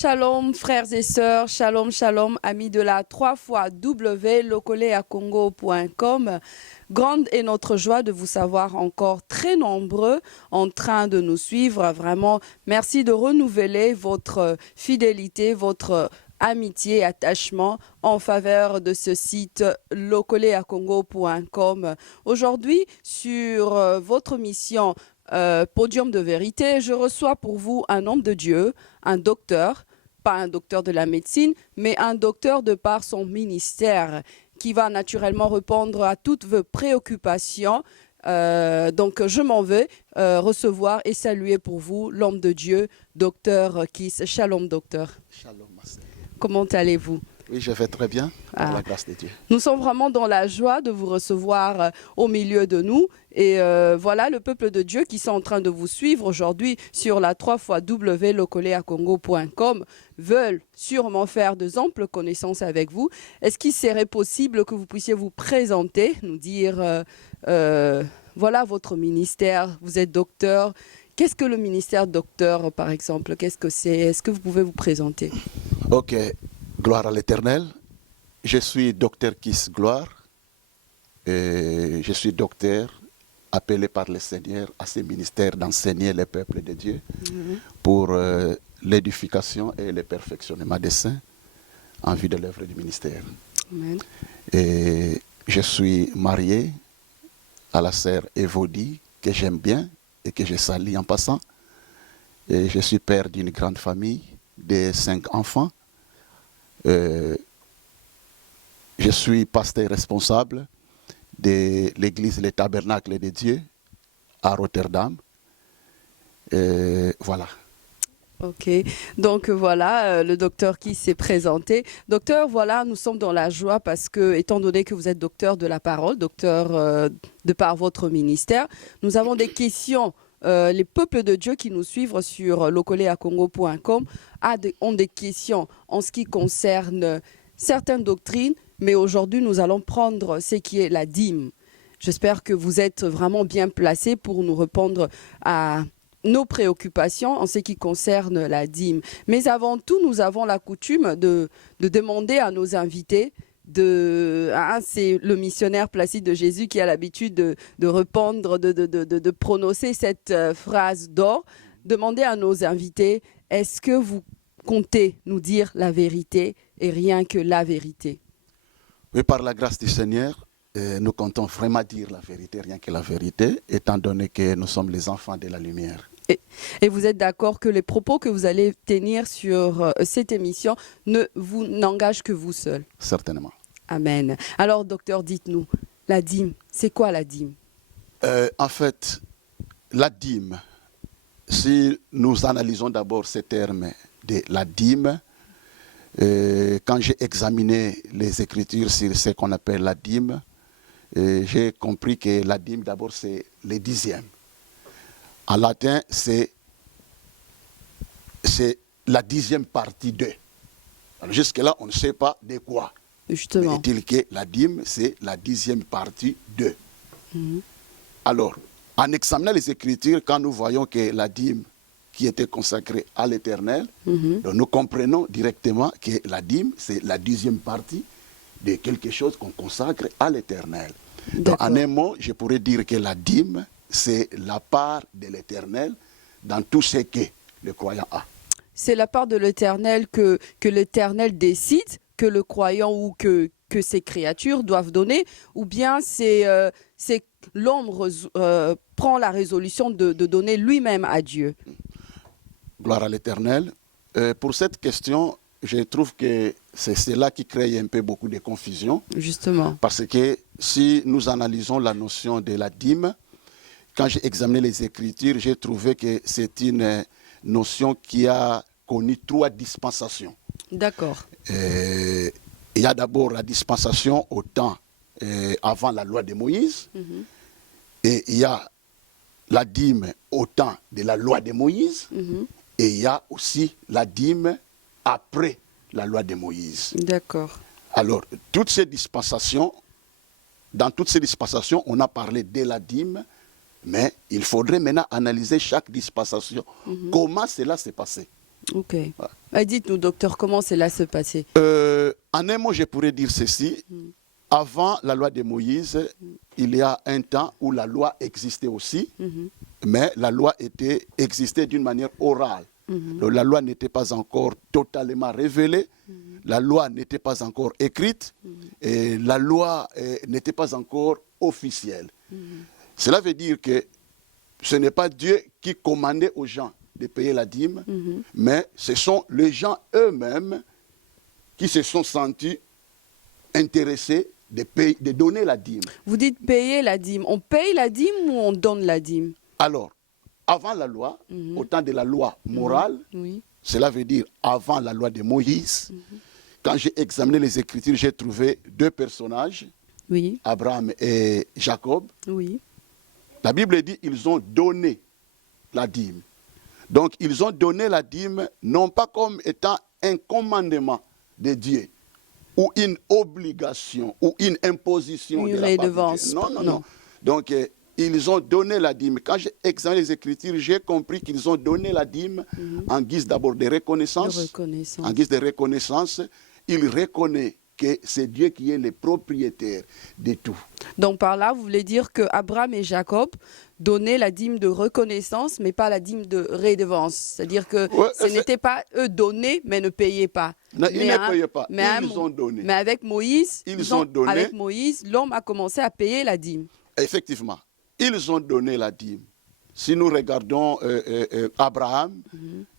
Shalom, frères et sœurs, shalom, shalom, amis de la 3 fois W, locoléacongo.com. Grande est notre joie de vous savoir encore très nombreux en train de nous suivre. Vraiment, merci de renouveler votre fidélité, votre amitié et attachement en faveur de ce site locoléacongo.com. Aujourd'hui, sur votre mission Podium de vérité, je reçois pour vous un homme de Dieu, un docteur, pas un docteur de la médecine, mais un docteur de par son ministère, qui va naturellement répondre à toutes vos préoccupations. Donc, je m'en vais recevoir et saluer pour vous l'homme de Dieu, docteur Kiss. Shalom, docteur. Shalom, Master. Comment allez-vous? Oui, je vais très bien, par la grâce de Dieu. Nous sommes vraiment dans la joie de vous recevoir au milieu de nous. Et voilà le peuple de Dieu qui sont en train de vous suivre aujourd'hui sur la 3 fois W locoléacongo.com veulent sûrement faire de amples connaissances avec vous. Est-ce qu'il serait possible que vous puissiez vous présenter, nous dire voilà votre ministère, vous êtes docteur. Qu'est-ce que le ministère docteur, par exemple? Qu'est-ce que c'est? Est-ce que vous pouvez vous présenter? Ok, gloire à l'Éternel. Je suis docteur Kiss Gloire. Et je suis docteur appelé par le Seigneur à ce ministère d'enseigner les peuples de Dieu pour l'édification et le perfectionnement des saints en vue de l'œuvre du ministère. Amen. Et je suis marié à la sœur Evodie, que j'aime bien et que je salue en passant. Et je suis père d'une grande famille de 5 enfants. Je suis pasteur responsable de l'église Les Tabernacles de Dieu à Rotterdam. Voilà. Ok, donc voilà, le docteur qui s'est présenté. Docteur, voilà, nous sommes dans la joie parce que, étant donné que vous êtes docteur de la parole, docteur de par votre ministère, nous avons des questions. Les peuples de Dieu qui nous suivent sur locoléacongo.com ont des questions en ce qui concerne certaines doctrines, mais aujourd'hui nous allons prendre ce qui est la dîme. J'espère que vous êtes vraiment bien placé pour nous répondre à nos préoccupations en ce qui concerne la dîme. Mais avant tout, nous avons la coutume de demander à nos invités, c'est le missionnaire Placide de Jésus qui a l'habitude de répondre, de prononcer cette phrase d'or. Demander à nos invités, est-ce que vous comptez nous dire la vérité et rien que la vérité? Oui, par la grâce du Seigneur, nous comptons vraiment dire la vérité, rien que la vérité, étant donné que nous sommes les enfants de la lumière. Et vous êtes d'accord que les propos que vous allez tenir sur cette émission n'engagent que vous seul? Certainement. Amen. Alors, docteur, dites-nous, la dîme, c'est quoi la dîme? En fait, la dîme, si nous analysons d'abord ce terme de la dîme, quand j'ai examiné les Écritures sur ce qu'on appelle la dîme, j'ai compris que la dîme, d'abord, c'est les dixièmes. En latin, c'est la 10e partie de. Jusque-là, on ne sait pas de quoi. Justement. Mais est-il que la dîme, c'est la 10e partie de. Alors, en examinant les Écritures, quand nous voyons que la dîme qui était consacrée à l'Éternel, donc nous comprenons directement que la dîme, c'est la 10e partie de quelque chose qu'on consacre à l'Éternel. Donc, en un mot, je pourrais dire que la dîme, c'est la part de l'Éternel dans tout ce que le croyant a. C'est la part de l'Éternel que l'Éternel décide que le croyant ou que ses créatures doivent donner, ou bien c'est l'homme prend la résolution de donner lui-même à Dieu? Gloire à l'Éternel. Pour cette question, je trouve que c'est cela qui crée un peu beaucoup de confusion. Justement. Parce que si nous analysons la notion de la dîme, quand j'ai examiné les Écritures, j'ai trouvé que c'est une notion qui a connu 3 dispensations. D'accord. Il y a d'abord la dispensation au temps avant la loi de Moïse. Et il y a la dîme au temps de la loi de Moïse. Et il y a aussi la dîme après la loi de Moïse. D'accord. Alors, toutes ces dispensations, dans toutes ces dispensations, on a parlé de la dîme, mais il faudrait maintenant analyser chaque dispensation. Comment cela s'est passé? Ok. Dites-nous, docteur, comment cela se passait? En un mot, je pourrais dire ceci. Avant la loi de Moïse, il y a un temps où la loi existait aussi, mais la loi existait d'une manière orale. Donc, la loi n'était pas encore totalement révélée, la loi n'était pas encore écrite, et la loi n'était pas encore officielle. Cela veut dire que ce n'est pas Dieu qui commandait aux gens de payer la dîme, mais ce sont les gens eux-mêmes qui se sont sentis intéressés de donner la dîme. Vous dites payer la dîme. On paye la dîme ou on donne la dîme? Alors, avant la loi, au temps de la loi morale, cela veut dire avant la loi de Moïse, quand j'ai examiné les Écritures, j'ai trouvé deux personnages, Abraham et Jacob. La Bible dit qu'ils ont donné la dîme. Donc, ils ont donné la dîme non pas comme étant un commandement de Dieu, ou une obligation, ou une imposition de la part de Dieu. Non. Donc, ils ont donné la dîme. Quand j'ai examiné les Écritures, j'ai compris qu'ils ont donné la dîme en guise d'abord de reconnaissance. En guise de reconnaissance, ils reconnaissent que c'est Dieu qui est le propriétaire de tout. Donc par là, vous voulez dire que Abraham et Jacob donnaient la dîme de reconnaissance, mais pas la dîme de redevance. C'est-à-dire que ce n'était pas eux donner, mais ne payaient pas. Non, ils ne payaient pas, ils ont donné. Mais avec Moïse, donné. L'homme a commencé à payer la dîme. Effectivement, ils ont donné la dîme. Si nous regardons Abraham,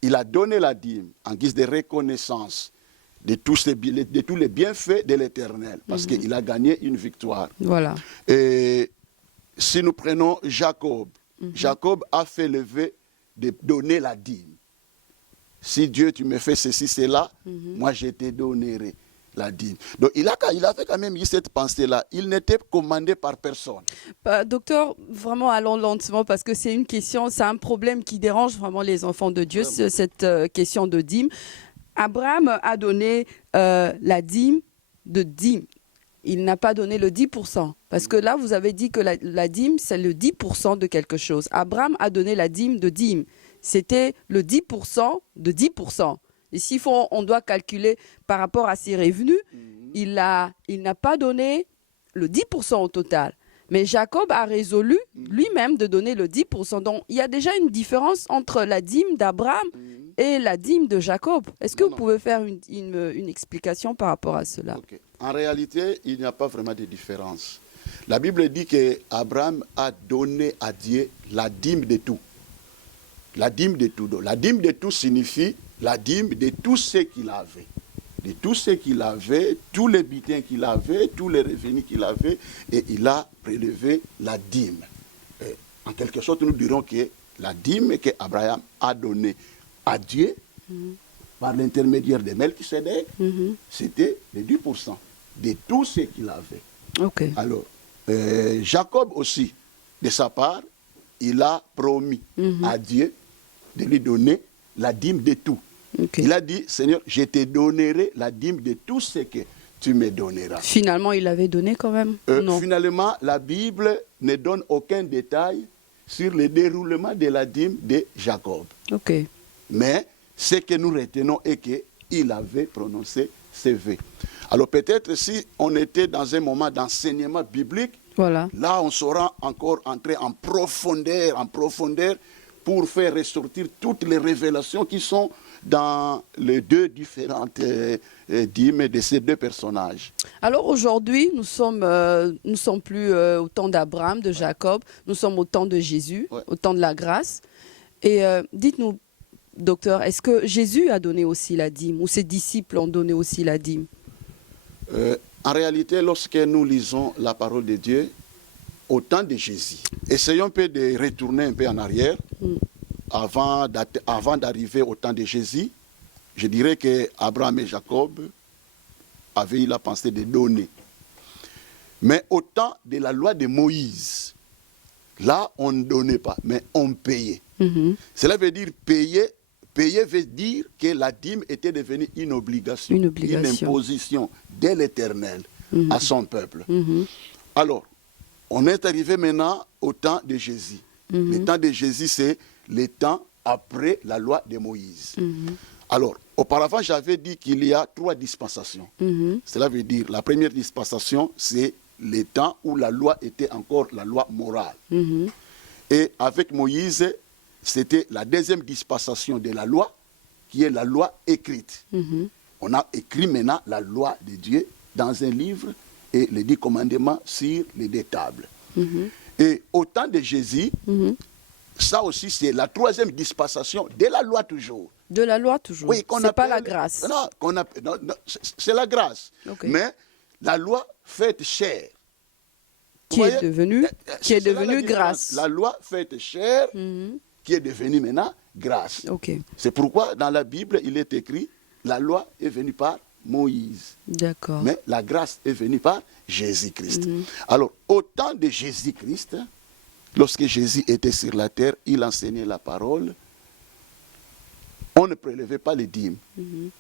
il a donné la dîme en guise de reconnaissance de tous les bienfaits de l'Éternel, parce qu'il a gagné une victoire. Voilà. Et si nous prenons Jacob, Jacob a fait le vœu de donner la dîme. Si Dieu, tu me fais ceci, cela, moi je te donnerai la dîme. Donc il avait quand même eu cette pensée-là. Il n'était commandé par personne. Docteur, vraiment allons lentement parce que c'est une question, c'est un problème qui dérange vraiment les enfants de Dieu, cette question de dîme. Abraham a donné la dîme de dîme. Il n'a pas donné le 10%. Parce que là, vous avez dit que la dîme, c'est le 10% de quelque chose. Abraham a donné la dîme de dîme. C'était le 10% de 10%. Et s'il faut, on doit calculer par rapport à ses revenus, il n'a pas donné le 10% au total. Mais Jacob a résolu lui-même de donner le 10%. Donc, il y a déjà une différence entre la dîme d'Abraham et la dîme de Jacob. Est-ce que vous pouvez faire une explication par rapport à cela? En réalité, il n'y a pas vraiment de différence. La Bible dit qu'Abraham a donné à Dieu la dîme de tout. La dîme de tout. Donc, la dîme de tout signifie la dîme de tout ce qu'il avait. De tout ce qu'il avait, tous les bitins qu'il avait, tous les revenus qu'il avait, et il a prélevé la dîme. En quelque sorte, nous dirons que la dîme qu'Abraham a donnée à Dieu, par l'intermédiaire de Melchisédek, c'était de 10% de tout ce qu'il avait. Alors, Jacob aussi, de sa part, il a promis à Dieu de lui donner la dîme de tout. Il a dit, Seigneur, je te donnerai la dîme de tout ce que tu me donneras. Finalement, il avait donné quand même? Non. Finalement, la Bible ne donne aucun détail sur le déroulement de la dîme de Jacob. Mais ce que nous retenons est qu'il avait prononcé ses vœux. Alors peut-être si on était dans un moment d'enseignement biblique, là on saura encore entrer en profondeur pour faire ressortir toutes les révélations qui sont dans les deux différentes dîmes de ces deux personnages. Alors aujourd'hui, nous sommes plus au temps d'Abraham, de Jacob, nous sommes au temps de Jésus, au temps de la grâce. Et dites-nous, docteur, est-ce que Jésus a donné aussi la dîme ou ses disciples ont donné aussi la dîme? En réalité, lorsque nous lisons la parole de Dieu, au temps de Jésus, essayons un peu de retourner un peu en arrière. Avant d'arriver au temps de Jésus, je dirais que Abraham et Jacob avaient eu la pensée de donner. Mais au temps de la loi de Moïse, là, on ne donnait pas, mais on payait. Cela veut dire payer. Payer veut dire que la dîme était devenue une obligation, une imposition de l'Éternel à son peuple. Alors, on est arrivé maintenant au temps de Jésus. Le temps de Jésus, c'est le temps après la loi de Moïse. Alors, auparavant, j'avais dit qu'il y a 3 dispensations. Cela veut dire, la première dispensation, c'est les temps où la loi était encore la loi morale. Et avec Moïse, c'était la deuxième dispensation de la loi, qui est la loi écrite. On a écrit maintenant la loi de Dieu dans un livre et les 10 commandements sur les 2 tables. Et au temps de Jésus, ça aussi c'est la 3e dispensation de la loi toujours. De la loi toujours. Oui, c'est pas la grâce. Non, c'est la grâce. Okay. Mais la loi faite chair. Qui est devenue grâce. La loi faite chair, qui est devenue maintenant grâce. Okay. C'est pourquoi dans la Bible, il est écrit, la loi est venue par Moïse. D'accord. Mais la grâce est venue par Jésus-Christ. Alors, au temps de Jésus-Christ, lorsque Jésus était sur la terre, il enseignait la parole. On ne prélevait pas les dîmes.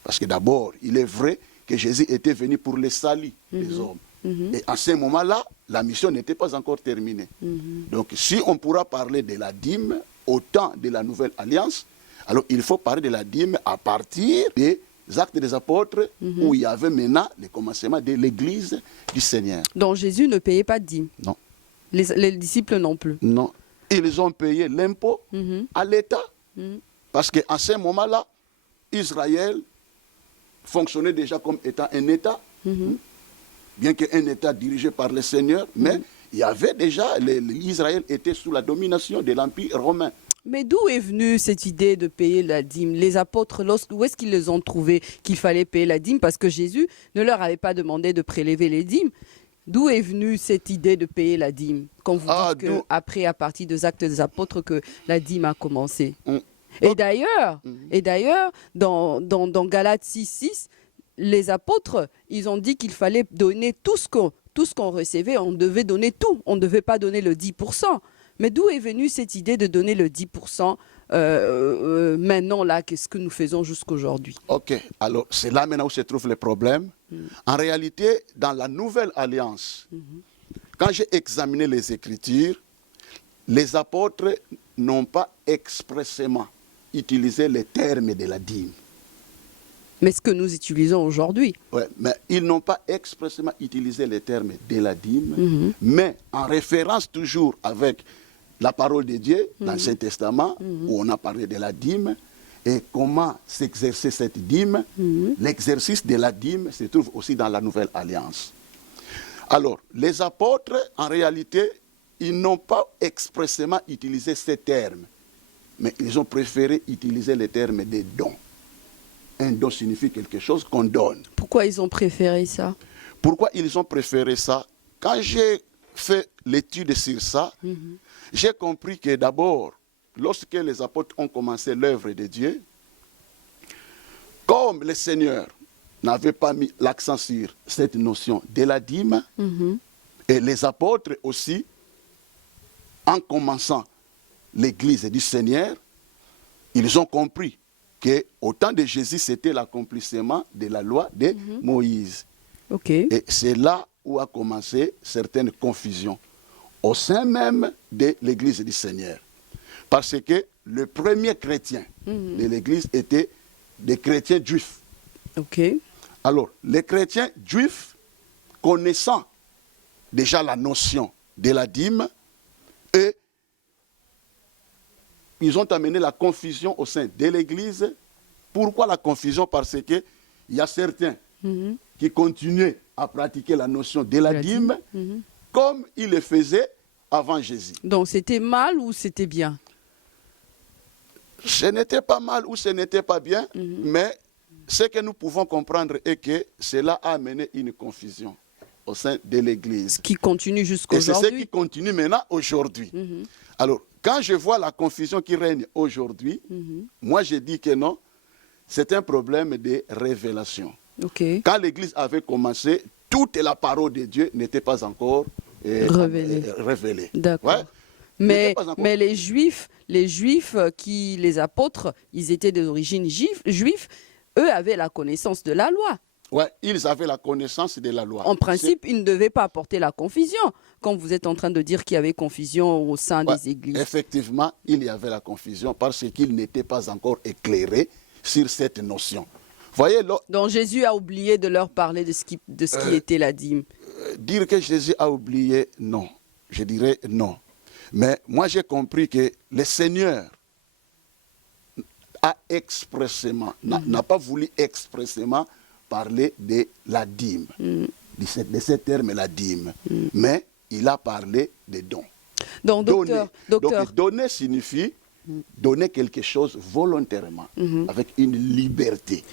Parce que d'abord, il est vrai que Jésus était venu pour le salut des hommes. Et à ce moment-là, la mission n'était pas encore terminée. Donc, si on pourra parler de la dîme au temps de la Nouvelle Alliance, alors il faut parler de la dîme à partir des Actes des Apôtres, où il y avait maintenant le commencement de l'Église du Seigneur. Donc Jésus ne payait pas de dîme. Non. Les disciples non plus. Non. Ils ont payé l'impôt à l'État. Parce qu'à ce moment-là, Israël fonctionnait déjà comme étant un État. Bien qu'un État dirigé par le Seigneur, mais il y avait déjà, Israël était sous la domination de l'Empire romain. Mais d'où est venue cette idée de payer la dîme? Les apôtres, où est-ce qu'ils les ont trouvés qu'il fallait payer la dîme? Parce que Jésus ne leur avait pas demandé de prélever les dîmes. D'où est venue cette idée de payer la dîme? Quand vous dites qu'après, à partir des Actes des Apôtres, que la dîme a commencé. Et d'ailleurs, dans Galates 6:6, les apôtres, ils ont dit qu'il fallait donner tout ce qu'on recevait, on devait donner tout. On ne devait pas donner le 10%. Mais d'où est venue cette idée de donner le 10% maintenant, là, qu'est-ce que nous faisons jusqu'aujourd'hui? Ok, alors c'est là maintenant où se trouve le problème. En réalité, dans la Nouvelle Alliance, quand j'ai examiné les Écritures, les apôtres n'ont pas expressément utilisé les termes de la dîme. Mais ce que nous utilisons aujourd'hui. Oui, mais ils n'ont pas expressément utilisé les termes de la dîme, mais en référence toujours avec la parole de Dieu dans le Saint-Testament, où on a parlé de la dîme, et comment s'exercer cette dîme. L'exercice de la dîme se trouve aussi dans la Nouvelle Alliance. Alors, les apôtres, en réalité, ils n'ont pas expressément utilisé ces termes, mais ils ont préféré utiliser les termes des dons. Un don signifie quelque chose qu'on donne. Pourquoi ils ont préféré ça? Pourquoi ils ont préféré ça? Quand j'ai fait l'étude sur ça, j'ai compris que d'abord, lorsque les apôtres ont commencé l'œuvre de Dieu, comme le Seigneur n'avait pas mis l'accent sur cette notion de la dîme, et les apôtres aussi, en commençant l'église du Seigneur, ils ont compris qu'au temps de Jésus, c'était l'accomplissement de la loi de Moïse. Okay. Et c'est là où a commencé certaines confusions au sein même de l'église du Seigneur. Parce que le premier chrétien de l'église était des chrétiens juifs. Okay. Alors, les chrétiens juifs, connaissant déjà la notion de la dîme, et ils ont amené la confusion au sein de l'église. Pourquoi la confusion? Parce qu'il y a certains qui continuaient à pratiquer la notion de la dîme comme ils le faisaient avant Jésus. Donc c'était mal ou c'était bien? Ce n'était pas mal ou ce n'était pas bien, mais ce que nous pouvons comprendre est que cela a amené une confusion au sein de l'église. Qui continue jusqu'aujourd'hui. Et c'est ce qui continue maintenant aujourd'hui. Alors, quand je vois la confusion qui règne aujourd'hui, moi je dis que non, c'est un problème de révélation. Okay. Quand l'Église avait commencé, toute la parole de Dieu n'était pas encore révélée. D'accord. Ouais. Mais les Juifs, les apôtres, ils étaient d'origine juive, eux avaient la connaissance de la loi. Ouais, ils avaient la connaissance de la loi. En principe, ils ne devaient pas apporter la confusion. Quand vous êtes en train de dire qu'il y avait confusion au sein Ouais, des églises. effectivement, il y avait la confusion parce qu'ils n'étaient pas encore éclairés sur cette notion. Voyez, Donc Jésus a oublié de leur parler de ce qui était la dîme. dire que Jésus a oublié, non. Je dirais non. Mais moi, j'ai compris que le Seigneur a expressément, n'a pas voulu expressément parler de la dîme, de ce terme, la dîme. Mais il a parlé des dons. Donc, docteur, Donc, donner signifie donner quelque chose volontairement, avec une liberté.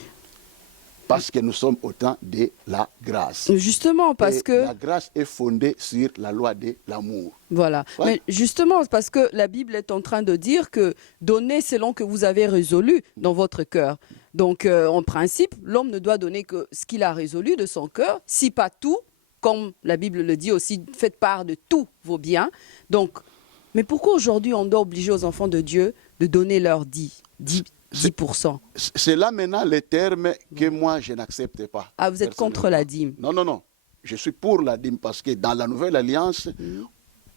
Parce que nous sommes au temps de la grâce. Justement, parce que la grâce est fondée sur la loi de l'amour. Voilà. Ouais. Mais justement, parce que la Bible est en train de dire que donnez selon que vous avez résolu dans votre cœur. Donc, en principe, l'homme ne doit donner que ce qu'il a résolu de son cœur, si pas tout, comme la Bible le dit aussi, faites part de tous vos biens. Donc, mais pourquoi aujourd'hui on doit obliger aux enfants de Dieu de donner leur 10%? C'est là maintenant le terme que moi je n'accepte pas. Ah, vous êtes contre la dîme? Non, non, non. Je suis pour la dîme parce que dans la Nouvelle Alliance,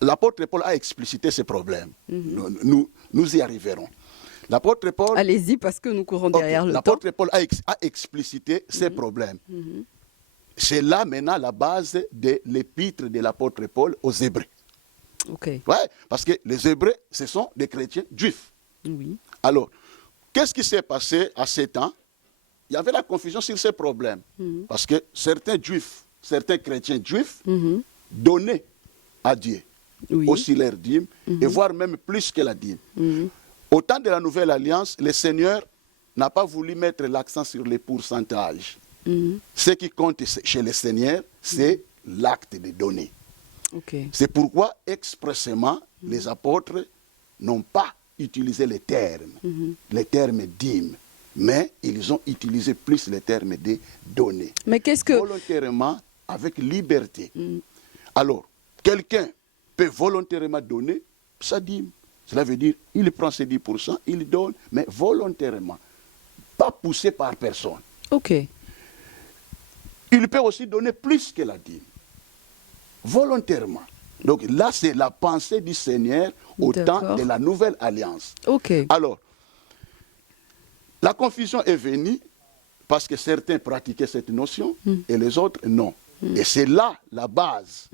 l'apôtre Paul a explicité ces problèmes. Nous y arriverons. L'apôtre Paul... Allez-y parce que nous courons derrière le temps. L'apôtre Paul a explicité ces problèmes. C'est là maintenant la base de l'épître de l'apôtre Paul aux Hébreux. Okay. Ouais, parce que les Hébreux, ce sont des chrétiens juifs. Oui. Alors, qu'est-ce qui s'est passé à ces temps? Il y avait la confusion sur ces problèmes. Parce que certains juifs, certains chrétiens juifs donnaient à Dieu aussi leur dîme, et voire même plus que la dîme. Au temps de la Nouvelle Alliance, le Seigneur n'a pas voulu mettre l'accent sur les pourcentages. Ce qui compte chez le Seigneur, c'est l'acte de donner. Okay. C'est pourquoi, expressément, les apôtres n'ont pas utilisé les termes dîme, mais ils ont utilisé plus les termes de donner. Mais qu'est-ce que... Volontairement, avec liberté. Alors, quelqu'un peut volontairement donner sa dîme. Cela veut dire, il prend ses 10%, il donne, mais volontairement. Pas poussé par personne. Ok. Il peut aussi donner plus que la dîme. Volontairement. Donc là, c'est la pensée du Seigneur au temps de la Nouvelle Alliance. Okay. Alors, la confusion est venue parce que certains pratiquaient cette notion et les autres non. Et c'est là la base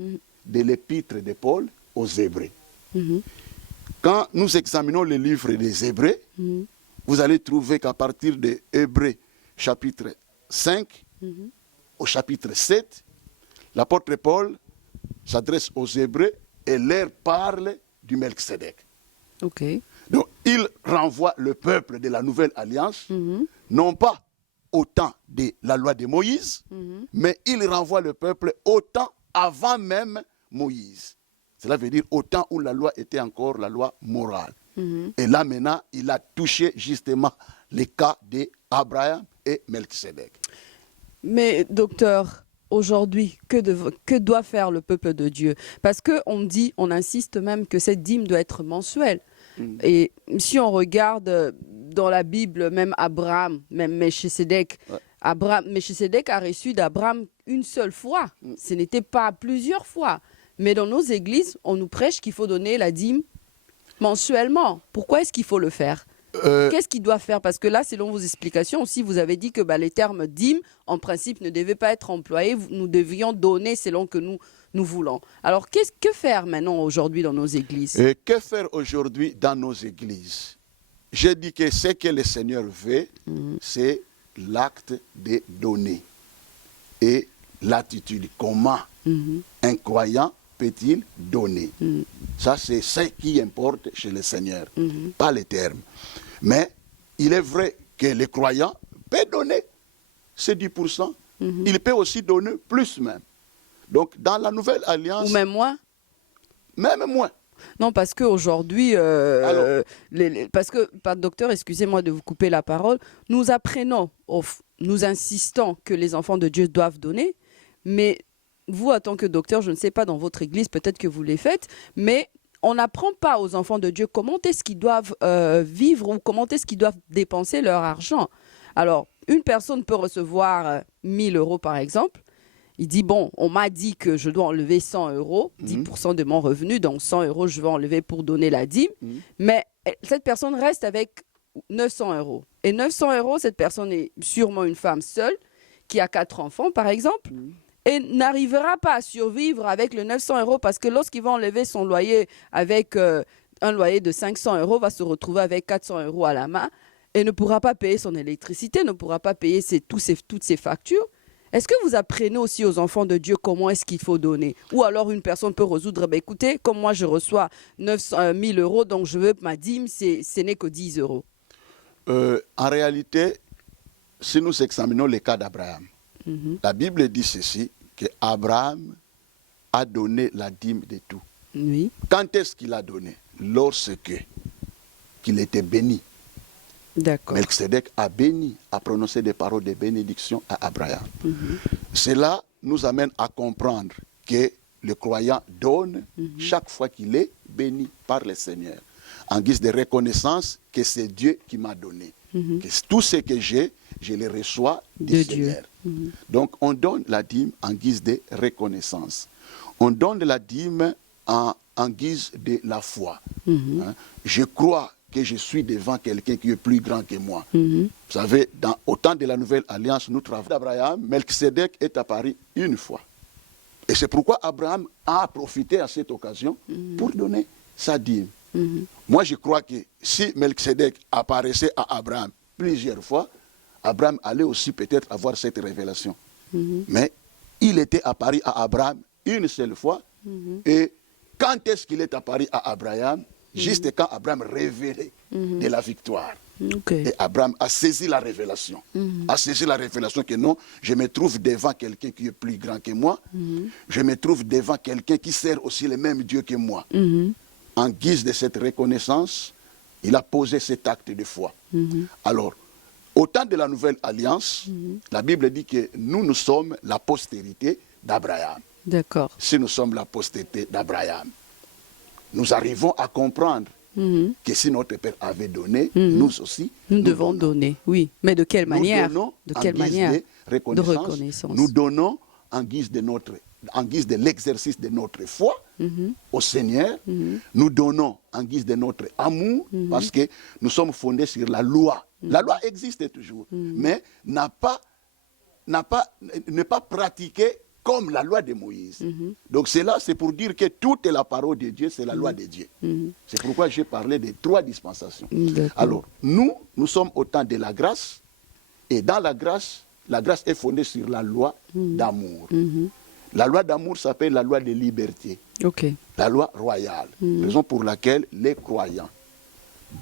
de l'épître de Paul aux Hébreux. Quand nous examinons le livre des Hébreux, vous allez trouver qu'à partir de Hébreux chapitre 5 au chapitre 7, l'apôtre Paul s'adresse aux Hébreux et leur parle du Melchizedek. Okay. Donc, il renvoie le peuple de la Nouvelle Alliance, non pas au temps de la loi de Moïse, mais il renvoie le peuple au temps avant même Moïse. Cela veut dire au temps où la loi était encore la loi morale. Et là, maintenant, il a touché justement les cas d'Abraham et Melchizedek. Mais, docteur, aujourd'hui, que doit faire le peuple de Dieu? Parce on insiste même que cette dîme doit être mensuelle. Et si on regarde dans la Bible, même Abraham, même Melchizedek, Melchizedek a reçu d'Abraham une seule fois. Ce n'était pas plusieurs fois. Mais dans nos églises, on nous prêche qu'il faut donner la dîme mensuellement. Pourquoi est-ce qu'il faut le faire? Qu'est-ce qu'il doit faire? Parce que là, selon vos explications aussi, vous avez dit que les termes dîme, en principe, ne devaient pas être employés. Nous devions donner selon que nous voulons. Alors, que faire maintenant aujourd'hui dans nos églises? Que faire aujourd'hui dans nos églises? Je dis que ce que le Seigneur veut, c'est l'acte de donner. Et l'attitude, comment un croyant peut-il donner? Ça, c'est ce qui importe chez le Seigneur, pas les termes. Mais il est vrai que le croyant peut donner ces 10%. Il peut aussi donner plus même. Donc, dans la Nouvelle Alliance... Ou même moins? Même moins. Non, parce qu'aujourd'hui, docteur, excusez-moi de vous couper la parole, nous apprenons, nous insistons que les enfants de Dieu doivent donner, mais vous, en tant que docteur, je ne sais pas, dans votre église, peut-être que vous les faites, mais on n'apprend pas aux enfants de Dieu comment est-ce qu'ils doivent vivre ou comment est-ce qu'ils doivent dépenser leur argent. Alors, une personne peut recevoir 1000 euros par exemple. Il dit, bon, on m'a dit que je dois enlever 100 euros, 10% de mon revenu, donc 100 euros je vais enlever pour donner la dîme. Mais cette personne reste avec 900 euros. Et 900 euros, cette personne est sûrement une femme seule, qui a 4 enfants par exemple, et n'arrivera pas à survivre avec le 900 euros parce que lorsqu'il va enlever son loyer avec un loyer de 500 euros, va se retrouver avec 400 euros à la main et ne pourra pas payer son électricité, ne pourra pas payer toutes ses factures. Est-ce que vous apprenez aussi aux enfants de Dieu comment est-ce qu'il faut donner? Ou alors une personne peut résoudre, écoutez, comme moi je reçois 1000 euros, donc je veux ma dîme, ce n'est que 10 euros. En réalité, si nous examinons le cas d'Abraham, la Bible dit ceci, qu'Abraham a donné la dîme de tout. Oui. Quand est-ce qu'il a donné? Lorsque qu'il était béni. D'accord. Melchizedek a béni, a prononcé des paroles de bénédiction à Abraham. Cela nous amène à comprendre que le croyant donne chaque fois qu'il est béni par le Seigneur, en guise de reconnaissance que c'est Dieu qui m'a donné. Que tout ce que j'ai, je le reçois du Seigneur. Donc on donne la dîme en guise de reconnaissance. On donne la dîme en guise de la foi. Je crois que je suis devant quelqu'un qui est plus grand que moi. Vous savez, au temps de la Nouvelle Alliance, nous travaillons d'Abraham, Melchizedek est apparu une fois. Et c'est pourquoi Abraham a profité à cette occasion pour donner sa dîme. Moi, je crois que si Melchizedek apparaissait à Abraham plusieurs fois, Abraham allait aussi peut-être avoir cette révélation. Mais il était apparu à Abraham une seule fois. Et quand est-ce qu'il est apparu à Abraham? Juste quand Abraham révélait de la victoire. Et Abraham a saisi la révélation. A saisi la révélation que non, je me trouve devant quelqu'un qui est plus grand que moi. Je me trouve devant quelqu'un qui sert aussi le même Dieu que moi. En guise de cette reconnaissance, il a posé cet acte de foi. Alors, au temps de la Nouvelle Alliance, la Bible dit que nous sommes la postérité d'Abraham. D'accord. Si nous sommes la postérité d'Abraham, nous arrivons à comprendre que si notre Père avait donné, nous aussi, nous devons donner. Oui, mais de quelle manière? De quelle manière? De reconnaissance. Nous donnons en guise de l'exercice de notre foi au Seigneur. Nous donnons en guise de notre amour parce que nous sommes fondés sur la loi. La loi existe toujours, mais n'est pas pratiquée comme la loi de Moïse. Donc c'est pour dire que toute la parole de Dieu, c'est la loi de Dieu. C'est pourquoi j'ai parlé des 3 dispensations. Alors, nous sommes au temps de la grâce, et dans la grâce est fondée sur la loi d'amour. La loi d'amour s'appelle la loi de liberté. La loi royale. Raison pour laquelle les croyants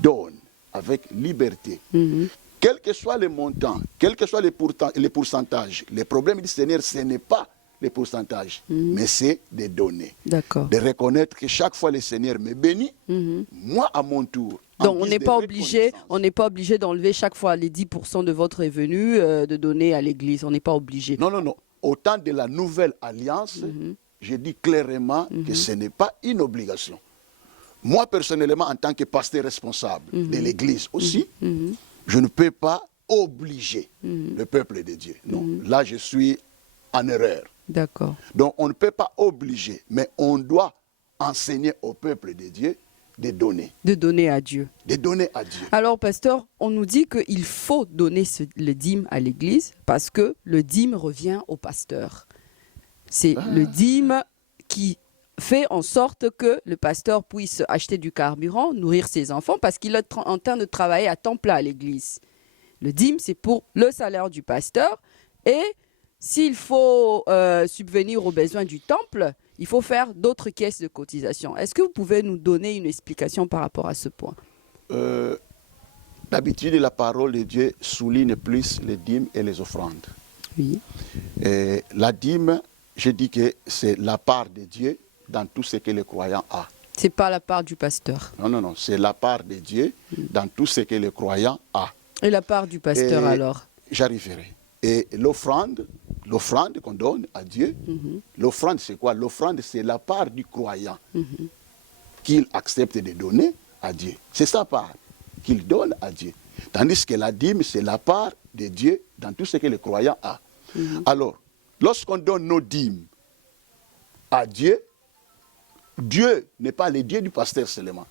donnent avec liberté. Quel que soit le montant, quel que soit les pourcentages, le problème du Seigneur, ce n'est pas les pourcentages, mais c'est de donner. De reconnaître que chaque fois le Seigneur me bénit, moi à mon tour. Donc on n'est pas obligé d'enlever chaque fois les 10% de votre revenu de donner à l'église. On n'est pas obligé. Non. Au temps de la Nouvelle Alliance, je dis clairement que ce n'est pas une obligation. Moi personnellement, en tant que pasteur responsable de l'église aussi, je ne peux pas obliger le peuple de Dieu. Non, là je suis en erreur. D'accord. Donc on ne peut pas obliger, mais on doit enseigner au peuple de Dieu de donner. De donner à Dieu. De donner à Dieu. Alors, pasteur, on nous dit qu'il faut donner le dîme à l'église parce que le dîme revient au pasteur. C'est le dîme qui fait en sorte que le pasteur puisse acheter du carburant, nourrir ses enfants parce qu'il est en train de travailler à temps plein à l'église. Le dîme, c'est pour le salaire du pasteur et s'il faut subvenir aux besoins du temple, il faut faire d'autres caisses de cotisation. Est-ce que vous pouvez nous donner une explication par rapport à ce point? D'habitude, la parole de Dieu souligne plus les dîmes et les offrandes. Oui. Et la dîme, je dis que c'est la part de Dieu dans tout ce que le croyant a. Ce n'est pas la part du pasteur. Non, c'est la part de Dieu dans tout ce que le croyant a. Et la part du pasteur alors? J'arriverai. Et l'offrande qu'on donne à Dieu, l'offrande c'est quoi? L'offrande c'est la part du croyant qu'il accepte de donner à Dieu. C'est sa part qu'il donne à Dieu. Tandis que la dîme c'est la part de Dieu dans tout ce que le croyant a. Alors, lorsqu'on donne nos dîmes à Dieu, Dieu n'est pas le Dieu du pasteur seulement.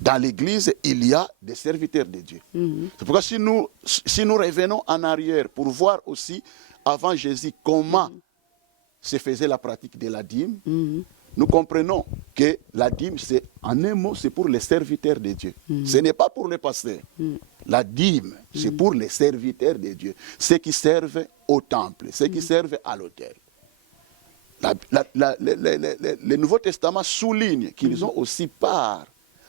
Dans l'église, il y a des serviteurs de Dieu. C'est pourquoi si nous revenons en arrière pour voir aussi, avant Jésus, comment se faisait la pratique de la dîme, nous comprenons que la dîme, c'est, en un mot, c'est pour les serviteurs de Dieu. Ce n'est pas pour les pasteurs. La dîme, c'est pour les serviteurs de Dieu. Ceux qui servent au temple, ceux qui servent à l'autel. Le Nouveau Testament souligne qu'ils ont aussi part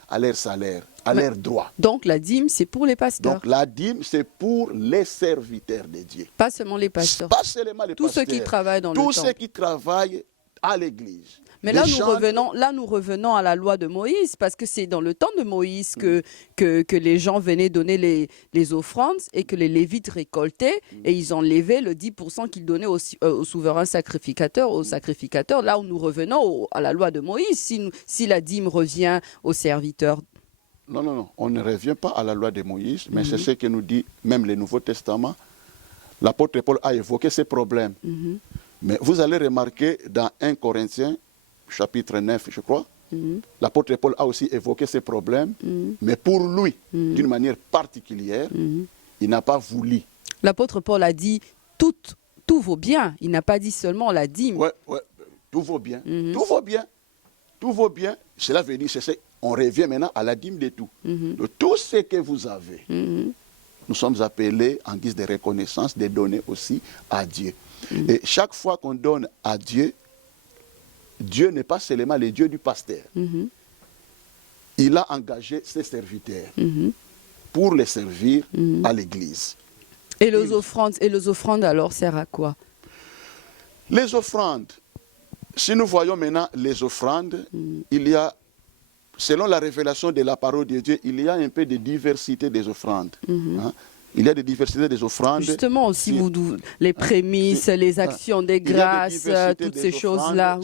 à leur salaire, à leur droit. Donc la dîme, c'est pour les pasteurs. Donc la dîme, c'est pour les serviteurs de Dieu. Pas seulement les pasteurs. Pas seulement les Tous pasteurs. ceux qui travaillent dans le temple. Tous ceux qui travaillent à l'église. Mais là, nous revenons à la loi de Moïse, parce que c'est dans le temps de Moïse que les gens venaient donner les offrandes et que les Lévites récoltaient, et ils enlevaient le 10% qu'ils donnaient au souverain sacrificateur, au sacrificateur. Là où nous revenons à la loi de Moïse, si la dîme revient aux serviteurs. Non, on ne revient pas à la loi de Moïse, mais c'est ce que nous dit même le Nouveau Testament. L'apôtre Paul a évoqué ces problèmes. Mais vous allez remarquer dans 1 Corinthiens, chapitre 9, je crois, l'apôtre Paul a aussi évoqué ces problèmes, mais pour lui, d'une manière particulière, il n'a pas voulu. L'apôtre Paul a dit tout vaut bien. Il n'a pas dit seulement la dîme. Oui, tout vaut bien. Tout vaut bien. Tout vaut bien. Cela veut dire, on revient maintenant à la dîme de tout. De tout ce que vous avez. Nous sommes appelés, en guise de reconnaissance, de donner aussi à Dieu. Et chaque fois qu'on donne à Dieu, Dieu n'est pas seulement le Dieu du pasteur. Il a engagé ses serviteurs pour les servir à l'église. Et les offrandes alors servent à quoi? Les offrandes, si nous voyons maintenant les offrandes, il y a, selon la révélation de la parole de Dieu, il y a un peu de diversité des offrandes. Il y a des diversités des offrandes. Justement aussi, les prémices, les actions des grâces, toutes ces choses-là.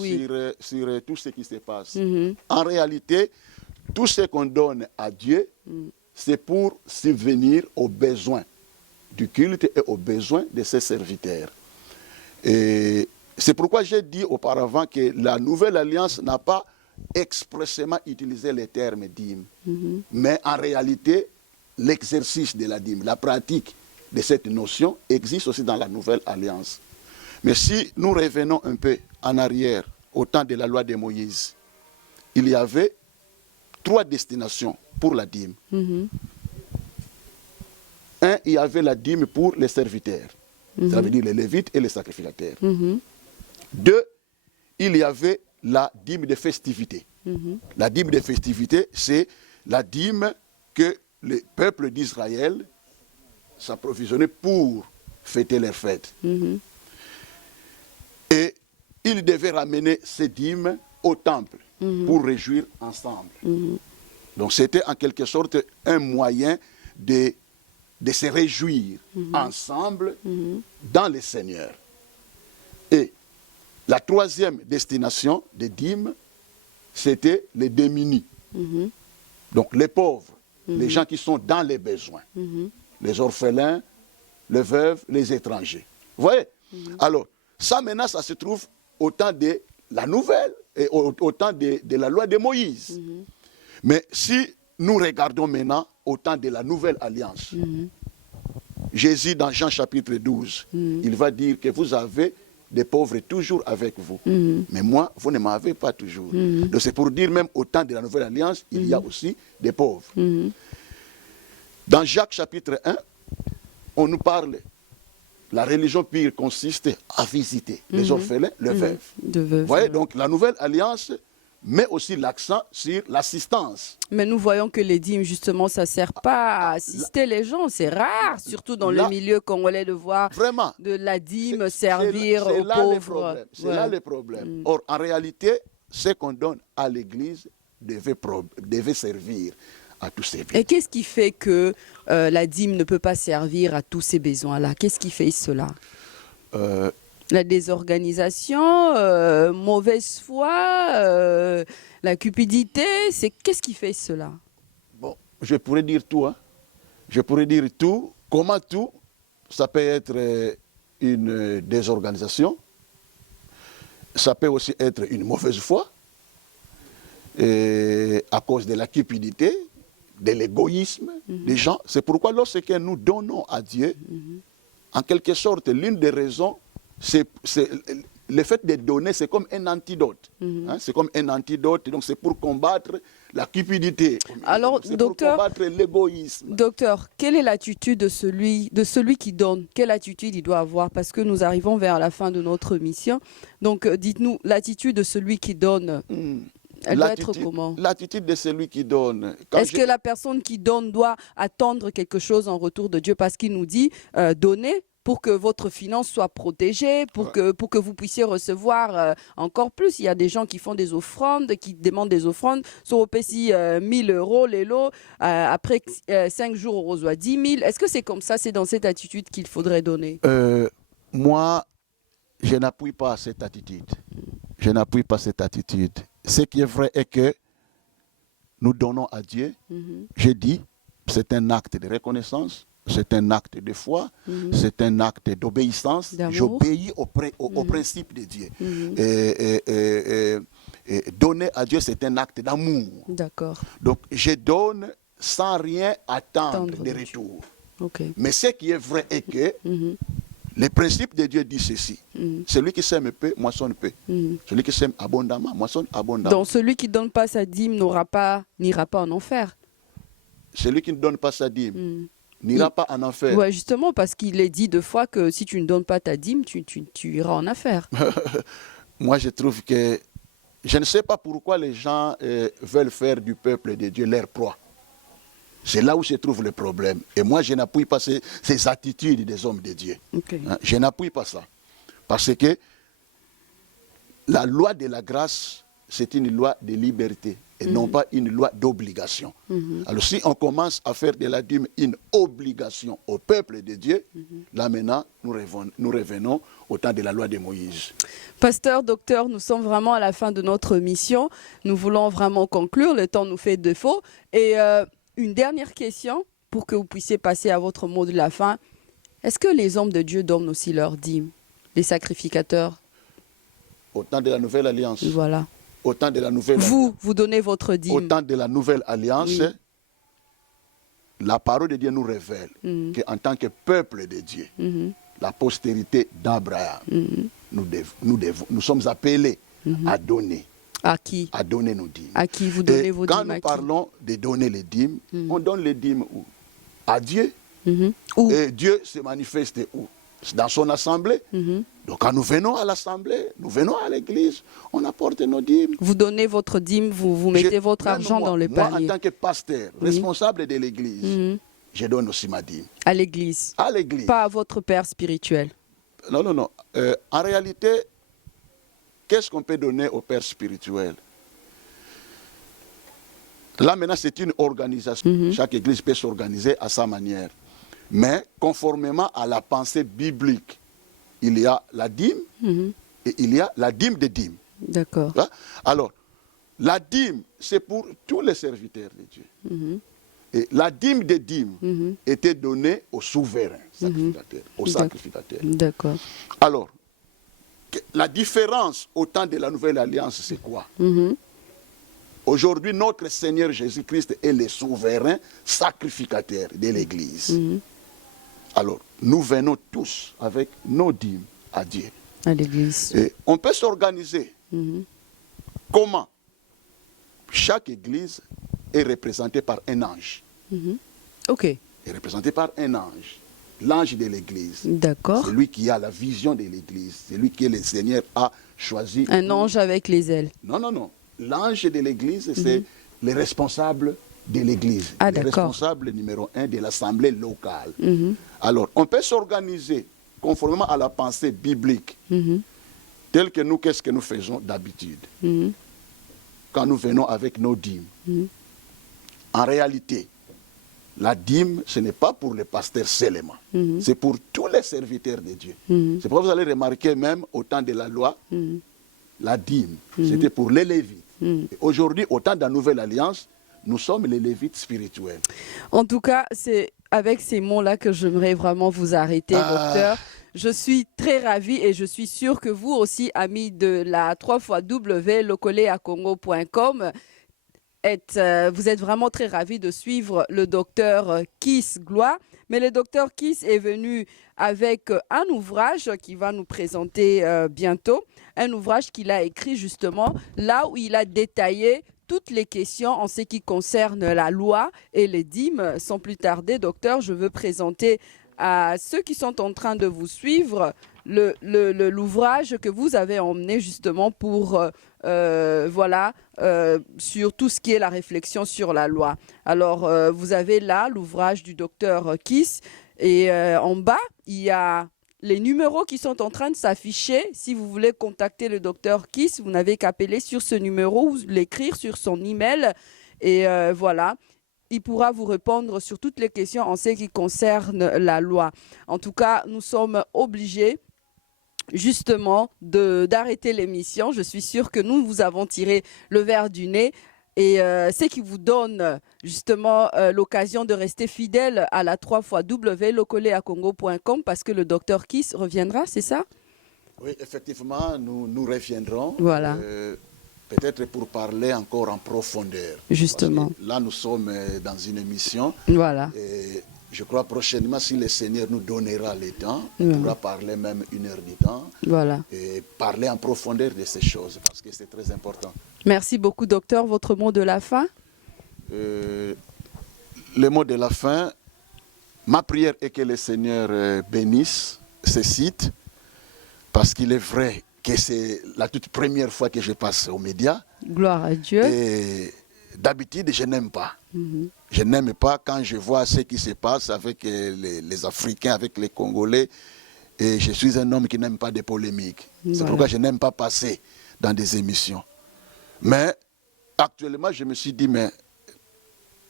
Sur tout ce qui se passe. En réalité, tout ce qu'on donne à Dieu, c'est pour subvenir aux besoins du culte et aux besoins de ses serviteurs. Et c'est pourquoi j'ai dit auparavant que la nouvelle alliance n'a pas expressément utilisé le terme dîme. Mais en réalité, l'exercice de la dîme, la pratique de cette notion existe aussi dans la nouvelle alliance. Mais si nous revenons un peu en arrière, au temps de la loi de Moïse, il y avait 3 destinations pour la dîme. Un, il y avait la dîme pour les serviteurs, ça veut dire les Lévites et les sacrificateurs. 2, il y avait la dîme de festivité. La dîme de festivité, c'est la dîme que le peuple d'Israël s'approvisionnait pour fêter leurs fêtes. Et ils devaient ramener ces dîmes au temple pour réjouir ensemble. Donc c'était en quelque sorte un moyen de se réjouir ensemble dans le Seigneur. Et la 3e destination des dîmes, c'était les démunis. Donc les pauvres, les gens qui sont dans les besoins, les orphelins, les veuves, les étrangers. Vous voyez? Alors, ça maintenant, ça se trouve au temps de la nouvelle, et au temps de la loi de Moïse. Mais si nous regardons maintenant au temps de la nouvelle alliance, Jésus, dans Jean chapitre 12, il va dire que vous avez des pauvres toujours avec vous. Mais moi, vous ne m'avez pas toujours. Donc c'est pour dire, même au temps de la nouvelle alliance, il y a aussi des pauvres. Dans Jacques chapitre 1, on nous parle, la religion pure consiste à visiter les orphelins, les veuves. Vous voyez, donc la nouvelle alliance met aussi l'accent sur l'assistance. Mais nous voyons que les dîmes, justement, ça ne sert pas à assister les gens. C'est rare, surtout dans le milieu congolais, de voir de la dîme servir aux pauvres. C'est là le problème. Or, en réalité, ce qu'on donne à l'Église devait servir à tous ces besoins. Et qu'est-ce qui fait que la dîme ne peut pas servir à tous ces besoins-là? Qu'est-ce qui fait cela? La désorganisation, mauvaise foi, la cupidité, qu'est-ce qui fait cela? Bon, je pourrais dire tout. Je pourrais dire tout. Comment tout? ça peut être une désorganisation, ça peut aussi être une mauvaise foi, à cause de la cupidité, de l'égoïsme des gens. C'est pourquoi lorsque nous donnons à Dieu, en quelque sorte, l'une des raisons, c'est le fait de donner, c'est comme un antidote. Hein, c'est comme un antidote, donc c'est pour combattre la cupidité. Alors, c'est docteur, pour combattre l'égoïsme. Docteur, quelle est l'attitude de celui qui donne? Quelle attitude il doit avoir? Parce que nous arrivons vers la fin de notre mission. Donc, dites-nous, l'attitude de celui qui donne, elle doit être comment? L'attitude de celui qui donne. Est-ce que la personne qui donne doit attendre quelque chose en retour de Dieu? Parce qu'il nous dit, donnez pour que votre finance soit protégée, pour que vous puissiez recevoir encore plus. Il y a des gens qui font des offrandes, qui demandent des offrandes, sont au PSI 1000 euros, les lots, après 5 jours, on reçoit 10 000. Est-ce que c'est comme ça, c'est dans cette attitude qu'il faudrait donner? Moi, je n'appuie pas cette attitude. Je n'appuie pas cette attitude. Ce qui est vrai est que nous donnons à Dieu. J'ai dit, c'est un acte de reconnaissance, c'est un acte de foi, c'est un acte d'obéissance. J'obéis au principe de Dieu. Et donner à Dieu, c'est un acte d'amour. D'accord. Donc, je donne sans rien attendre de retour. Okay. Mais ce qui est vrai est que le principe de Dieu dit ceci. Celui qui sème peu, moissonne peu. Celui qui sème abondamment, moissonne abondamment. Donc celui qui ne donne pas sa dîme n'ira pas en enfer. Celui qui ne donne pas sa dîme n'ira pas en enfer. Oui, justement, parce qu'il est dit 2 fois que si tu ne donnes pas ta dîme, tu iras en enfer. Moi, je trouve que... Je ne sais pas pourquoi les gens veulent faire du peuple de Dieu leur proie. C'est là où se trouve le problème. Et moi, je n'appuie pas ces attitudes des hommes de Dieu. Okay. Hein? Je n'appuie pas ça. Parce que la loi de la grâce, c'est une loi de liberté et non pas une loi d'obligation. Alors si on commence à faire de la dîme une obligation au peuple de Dieu, là maintenant, nous revenons au temps de la loi de Moïse. Pasteur, docteur, nous sommes vraiment à la fin de notre mission. Nous voulons vraiment conclure. Le temps nous fait défaut. Et une dernière question pour que vous puissiez passer à votre mot de la fin. Est-ce que les hommes de Dieu donnent aussi leur dîme, les sacrificateurs? Au temps de la nouvelle alliance. Voilà. Au temps de la nouvelle vous donnez votre dîme. Au temps de la nouvelle alliance, la parole de Dieu nous révèle qu'en tant que peuple de Dieu, la postérité d'Abraham, nous sommes appelés à donner. À qui? À donner nos dîmes. À qui vous donnez vos dîmes? Quand nous parlons de donner les dîmes, on donne les dîmes où? À Dieu. Où? Et Dieu se manifeste où? Dans son assemblée. Donc quand nous venons à l'assemblée, nous venons à l'église, on apporte nos dîmes. Vous donnez votre dîme, vous mettez votre argent dans le panier. Moi, en tant que pasteur, responsable de l'église, je donne aussi ma dîme. À l'église? À l'église. Pas à votre père spirituel? Non, non, non. En réalité, qu'est-ce qu'on peut donner au père spirituel? Là, maintenant, c'est une organisation. Chaque église peut s'organiser à sa manière. Mais conformément à la pensée biblique, il y a la dîme et il y a la dîme des dîmes. D'accord. Alors, la dîme, c'est pour tous les serviteurs de Dieu. Et la dîme des dîmes était donnée aux souverains sacrificateurs, aux sacrificateurs. D'accord. Alors, la différence au temps de la nouvelle alliance, c'est quoi? Aujourd'hui, notre Seigneur Jésus-Christ est le souverain sacrificateur de l'Église. Alors, nous venons tous avec nos dîmes à Dieu. À l'Église. Et on peut s'organiser. Comment? Chaque Église est représentée par un ange. Ok. Est représentée par un ange. L'ange de l'Église. D'accord. C'est lui qui a la vision de l'Église. C'est lui que le Seigneur a choisi. Un ange avec les ailes. Non, non, non. L'ange de l'Église, c'est le responsable de l'Église. Ah, le responsable numéro 1 de l'Assemblée locale. Alors, on peut s'organiser conformément à la pensée biblique, telle que nous, qu'est-ce que nous faisons d'habitude? Quand nous venons avec nos dîmes. En réalité, la dîme, ce n'est pas pour les pasteurs seulement. C'est pour tous les serviteurs de Dieu. C'est pourquoi vous allez remarquer même au temps de la loi, la dîme, c'était pour les Lévites. Aujourd'hui, au temps de la Nouvelle Alliance, nous sommes les Lévites spirituels. En tout cas, c'est avec ces mots-là que j'aimerais vraiment vous arrêter, docteur. Je suis très ravie et je suis sûre que vous aussi, amis de la 3xW, locoleacongo.com, vous êtes vraiment très ravis de suivre le docteur Kiss Gloire. Mais le docteur Kiss est venu avec un ouvrage qu'il va nous présenter bientôt. Un ouvrage qu'il a écrit justement là où il a détaillé toutes les questions en ce qui concerne la loi et les dîmes. Sans plus tarder, docteur, je veux présenter à ceux qui sont en train de vous suivre l'ouvrage que vous avez emmené justement pour sur tout ce qui est la réflexion sur la loi. Alors, vous avez là l'ouvrage du docteur Kiss et en bas, il y a les numéros qui sont en train de s'afficher. Si vous voulez contacter le docteur Kiss, vous n'avez qu'à appeler sur ce numéro ou l'écrire sur son email et voilà. Il pourra vous répondre sur toutes les questions en ce qui concerne la loi. En tout cas, nous sommes obligés justement d'arrêter l'émission. Je suis sûre que nous vous avons tiré le verre du nez et ce qui vous donne justement l'occasion de rester fidèle à la 3xW, locoleacongo.com, parce que le docteur Kiss reviendra, c'est ça? Oui, effectivement, nous reviendrons. Voilà. Peut-être pour parler encore en profondeur. Justement. Là, nous sommes dans une émission. Voilà. Et je crois prochainement, si le Seigneur nous donnera le temps, on pourra parler même 1 heure du temps. Voilà. Et parler en profondeur de ces choses, parce que c'est très important. Merci beaucoup, docteur. Votre mot de la fin? Le mot de la fin, ma prière est que le Seigneur bénisse ce site, parce qu'il est vrai que c'est la toute première fois que je passe aux médias. Gloire à Dieu. Et d'habitude, je n'aime pas. Je n'aime pas quand je vois ce qui se passe avec les Africains, avec les Congolais. Et je suis un homme qui n'aime pas de polémiques. Voilà. C'est pourquoi je n'aime pas passer dans des émissions. Mais actuellement, je me suis dit, mais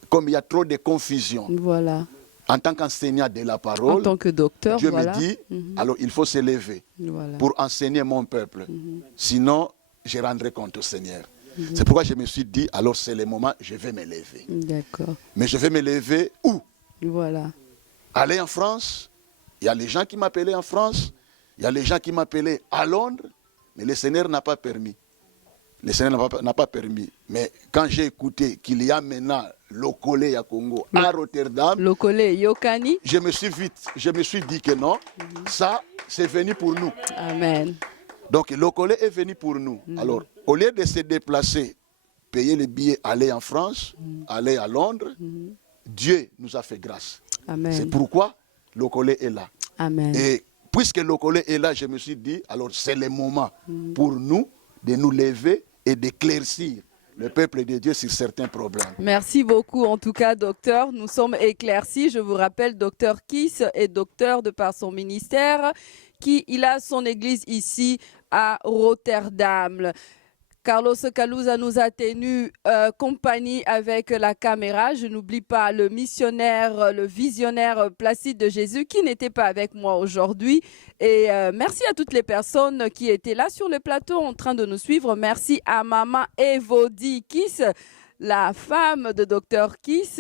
comme il y a trop de confusion, voilà. En tant qu'enseignant de la parole, en tant que docteur, Dieu voilà. me dit, alors il faut se lever pour enseigner mon peuple. Sinon, je rendrai compte au Seigneur. C'est pourquoi je me suis dit, alors c'est le moment, je vais me lever. D'accord. Mais je vais me lever où? Voilà. Aller en France. Il y a les gens qui m'appelaient en France. Il y a les gens qui m'appelaient à Londres. Mais le Seigneur n'a pas permis. Le Seigneur n'a pas permis. Mais quand j'ai écouté qu'il y a maintenant Lokole à Congo, à Rotterdam, Lokole Yokani, je me suis dit que non, ça, c'est venu pour nous. Amen. Donc, Lokole est venu pour nous. Alors, au lieu de se déplacer, payer les billets, aller en France, aller à Londres, Dieu nous a fait grâce. Amen. C'est pourquoi Lokole est là. Amen. Et puisque Lokole est là, je me suis dit, alors c'est le moment pour nous de nous lever et d'éclaircir le peuple de Dieu sur certains problèmes. Merci beaucoup en tout cas, docteur. Nous sommes éclaircis. Je vous rappelle, docteur Kiss est docteur de par son ministère, il a son église ici à Rotterdam. Carlos Kalouza nous a tenu compagnie avec la caméra. Je n'oublie pas le missionnaire, le visionnaire Placide de Jésus qui n'était pas avec moi aujourd'hui. Et merci à toutes les personnes qui étaient là sur le plateau en train de nous suivre. Merci à Maman Evodi Kiss, la femme de Dr Kiss.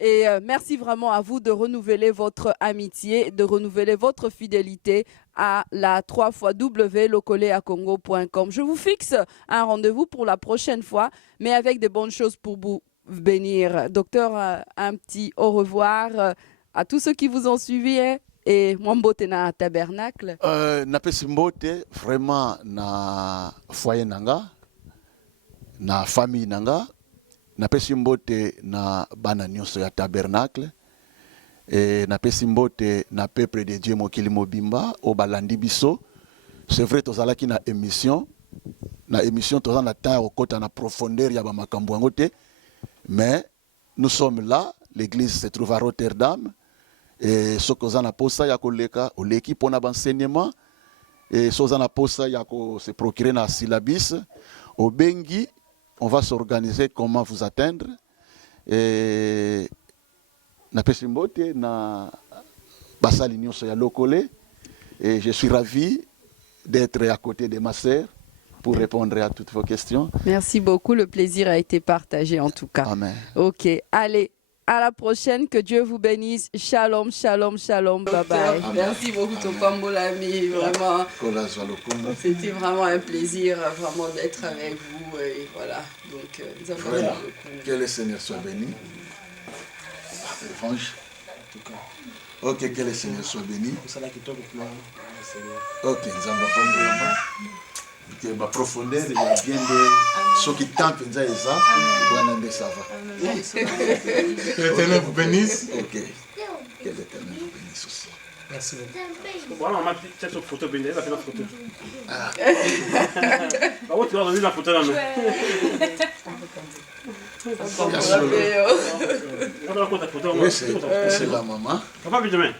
Et merci vraiment à vous de renouveler votre amitié, de renouveler votre fidélité à la 3xW, locoleacongo.com. Je vous fixe un rendez-vous pour la prochaine fois, mais avec des bonnes choses pour vous bénir. Docteur, un petit au revoir à tous ceux qui vous ont suivi. Et Mwambote na tabernacle. Napesi mbote vraiment na foyer nanga, na famille nanga. Napesi mbote na bana nyonso ya tabernacle. Et napesi mbote na peuple de Dieu mokili mobimba o balandi biso. C'est vrai tozalaki na émission tozala na temps okota na profondeur ya ba makambo yango te. Mais nous sommes là, l'église se trouve à Rotterdam. Et sokoza na posa ya koleka oleki pona enseignement et soza na posa ya ko se procurer na syllabus au bengi. On va s'organiser comment vous atteindre. Et na pesimbote na basali nyonso ya Lokole. Et je suis ravi d'être à côté de ma sœur pour répondre à toutes vos questions. Merci beaucoup, le plaisir a été partagé en tout cas. Amen. Ok, allez. À la prochaine, que Dieu vous bénisse. Shalom, shalom, shalom. Bye bye. Merci beaucoup, Topambo l'ami. Vraiment, c'était vraiment un plaisir vraiment d'être avec vous. Et voilà. Donc, nous avons Vraiment. Que le Seigneur soit béni. Revanche. Ok, que le Seigneur soit béni. Ok, nous allons que ma profondeur il y a bien de ceux qui tentent ça et ça ça va. Que l'Éternel vous bénisse. Ok, que l'Éternel vous bénisse aussi. Merci beaucoup. Voilà, maman, tu as une photo bénie, elle a fait la photo. Par contre, tu vas revenir la photo là, mais. Oui, c'est la maman. Papa, vite demain.